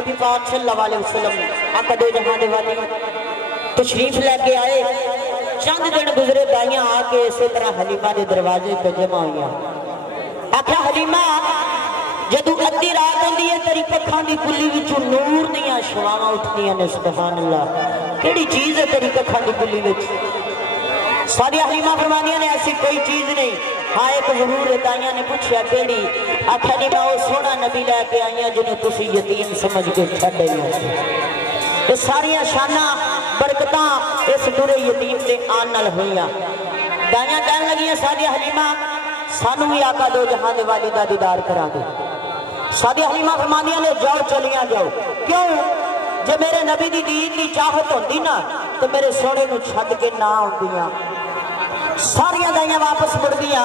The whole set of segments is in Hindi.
नबी पाक सल्लल्लाहु अलैहि वसल्लम आका दो जहां दे वाली तशरीफ लेके आए। चंद दिन गुजरे दाइयां आके इस तरह हलीमा के दरवाजे पर जमा हुई। आख्या हलीमा जदों अद्धी रात होंदी है तेरी कखां दी कुली विचों नूर दीयां शवावां उठदियां ने। सुभान अल्लाह, केड़ी चीज है तेरी कखां दी कुली विच? सादिया हलीमा फरमादियां ने ऐसी कोई चीज नहीं। हाँ एक जरूर दाइयां ने पूछा केड़ी? आख्या नहीं मैं वो सोना नबी लैके आई जिन्हें तुसी यतीम समझ के छड्ड आईयां। सारिया शाना बरकतां इस बुरे यतीम के आन नाल होईयां। दाइयां कहन लगियां सादिया हलीमा सानू भी आका दो जहां दे वाली दा दीदार करा दे। सादिया हलीमा फरमादियां ने जाओ चलियां जाओ। क्यों? जे मेरे नबी दी दीन की चाहत होंदी ना तो मेरे सोने नूं छड्ड के ना आउंदियां। सारिया दाइयां वापस मुड़ गईयां।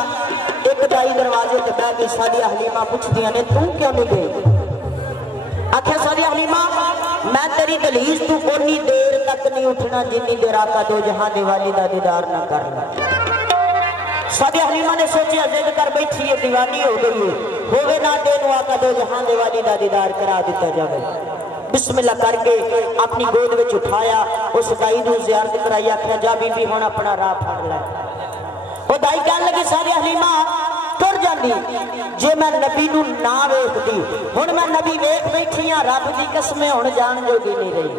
एक दाई दरवाजे ते बैठ के सादिया हलीमा पूछदियां ने तू क्यों नहीं गई? आख्या सादिया हलीमा मैं तेरी दलीज तू उन्नी देर तक नहीं उठना जिन्नी देर आका दो जहां दे वाली दा दीदार ना करना। सादिया हलीमा ने सोचा जिद कर बैठी है दीवानी हो गई है, होवे ना तेनू आका दो जहां दे वाली दा दीदार करा दिता जावे। बिस्मिल्लाह करके अपनी गोद विच उठाया, उस दाई नूं ज़ियारत कराई। आख्या जा बीबी हुण अपना राह फड़ लै। वो दाई कहन लगी सादिया हलीमा तुर जांदी जे मैं नबी नूं ना वेखदी। हुण मैं नबी वेख बैठी हां, रब दी कसम हुण जान जोगी नहीं रही।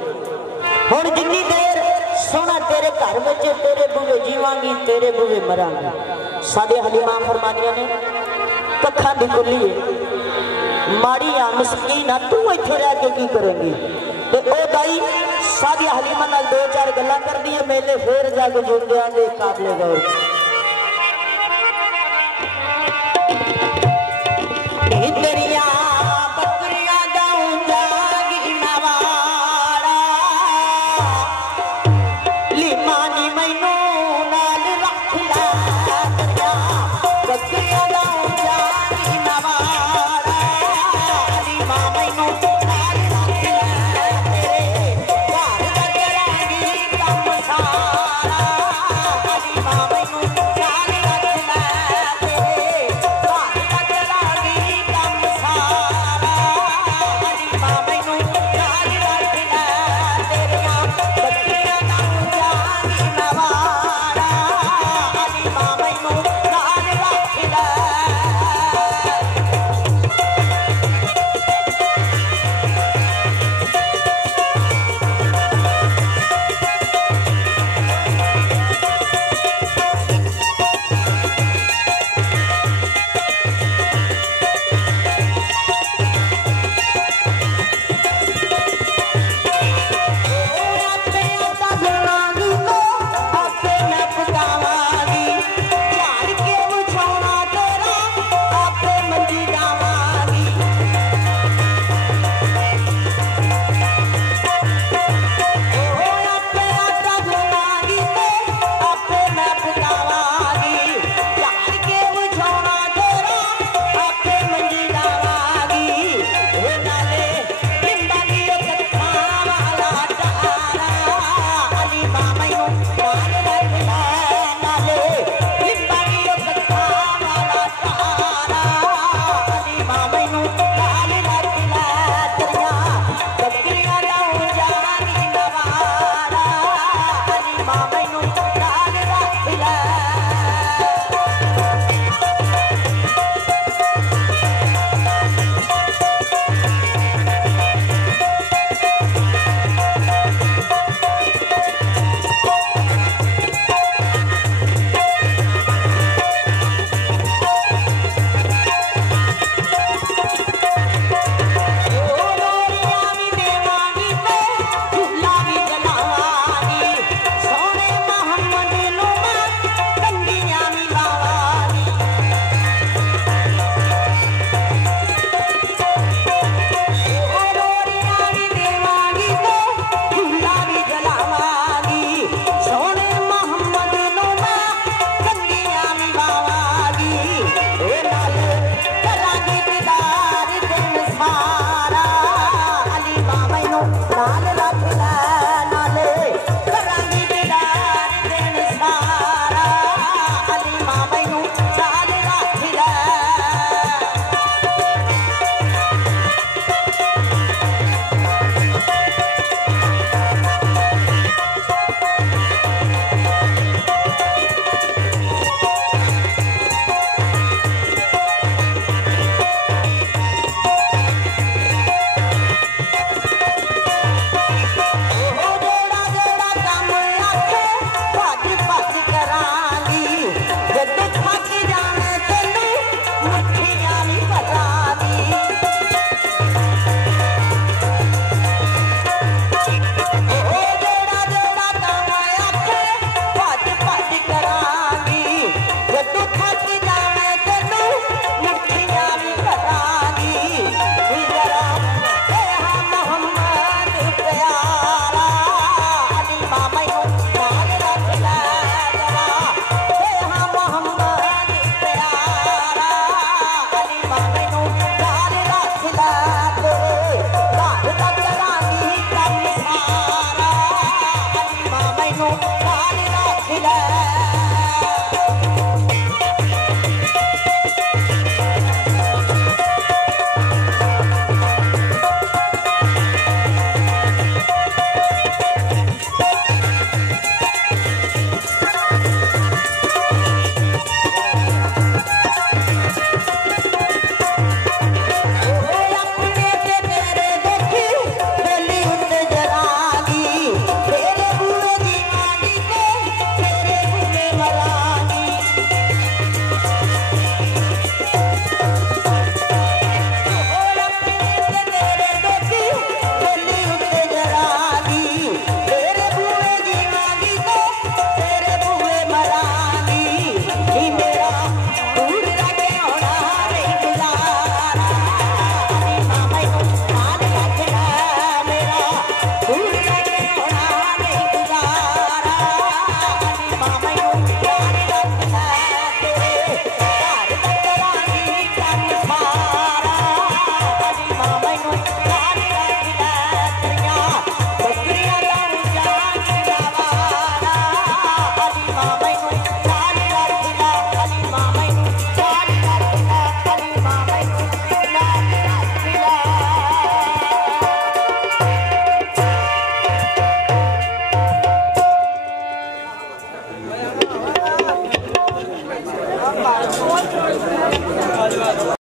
हुण जिन्नी देर सोना तेरे घर विच तेरे बूहे जीवांगी तेरे बूहे मरांगी। सादिया हलीमा फरमादियां ने कखां दी कुली है माड़ी आ मस्कीन आ तू इत्थे रह के की करेंगी? ते ओ दाई सादिया हलीमा नाल दो चार गल्लां करदी है। मेले फिर जाके जुड़ जांदे काबले गौर।